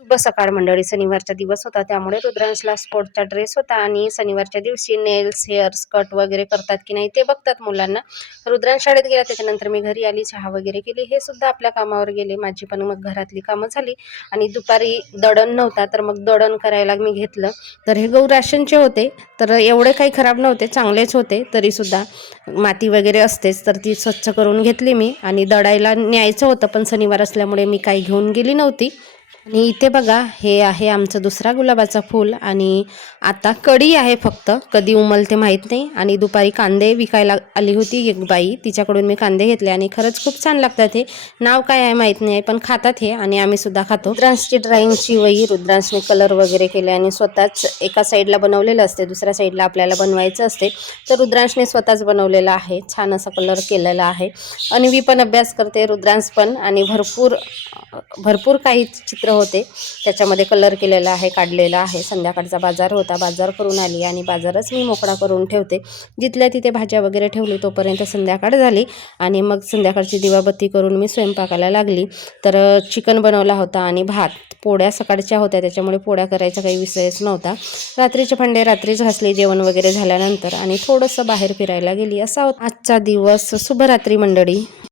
शुभ सकाळ मंडळी. शनिवारचा दिवस होता त्यामुळे रुद्रांशला स्पोर्टचा ड्रेस होता आणि शनिवारच्या दिवशी नेल्स हेअर्स कट वगैरे करतात की नाही ते बघतात मुलांना. रुद्रांश शाळेत गेला, त्याच्यानंतर मी घरी आली, चहा वगैरे केली, हे सुद्धा आपल्या कामावर गेले. माझी पण मग घरातली कामं झाली आणि दुपारी दळण नव्हता तर मग दळण करायला मी घेतलं. तर हे गहू राशनचे होते, तर एवढे काही खराब नव्हते, चांगलेच होते. तरीसुद्धा माती वगैरे असतेच तर ती स्वच्छ करून घेतली मी आणि दळायला न्यायचं होतं, पण शनिवार असल्यामुळे मी काही घेऊन गेली नव्हती. आणि इथे बघा, हे आहे आमचं दुसरा गुलाबाचा फूल आणि आता कडी आहे, फक्त कधी उमलते माहीत नाही. आणि दुपारी कांदे विकायला आली होती एक बाई, तिच्याकडून मी कांदे घेतले आणि खरंच खूप छान लागतात. हे नाव काय आहे माहीत नाही, पण खातात हे आणि आम्ही सुद्धा खातो. रुद्रांशची ड्रॉइंगची वही रुद्रांशने कलर वगैरे केले आणि स्वतःच एका साईडला बनवलेलं असते, दुसऱ्या साईडला आपल्याला बनवायचं असते. तर रुद्रांशने स्वतःच बनवलेलं आहे, छान असा कलर केलेला आहे. अन्वी पण अभ्यास करते, रुद्रांश पण, आणि भरपूर भरपूर काही चित्र होते त्याच्यामध्ये कलर केलेला आहे, काढलेला आहे. संध्याकाळचा बाजार होता, बाजार करून आली आणि बाजारच मी मोकळा करून ठेवते. जिथल्या तिथे भाज्या वगैरे ठेवली तोपर्यंत संध्याकाळ झाली आणि मग संध्याकाळची दिवाबत्ती करून मी स्वयंपाकाला लागली. तर चिकन बनवला होता आणि भात, पोळ्या सकाळच्या होत्या त्याच्यामुळे पोळ्या करायचा काही विषयच नव्हता. रात्रीचे भांडे रात्रीच घासले जेवण वगैरे झाल्यानंतर आणि थोडंसं बाहेर फिरायला गेली. असा होता आजचा दिवस. शुभरात्री मंडळी.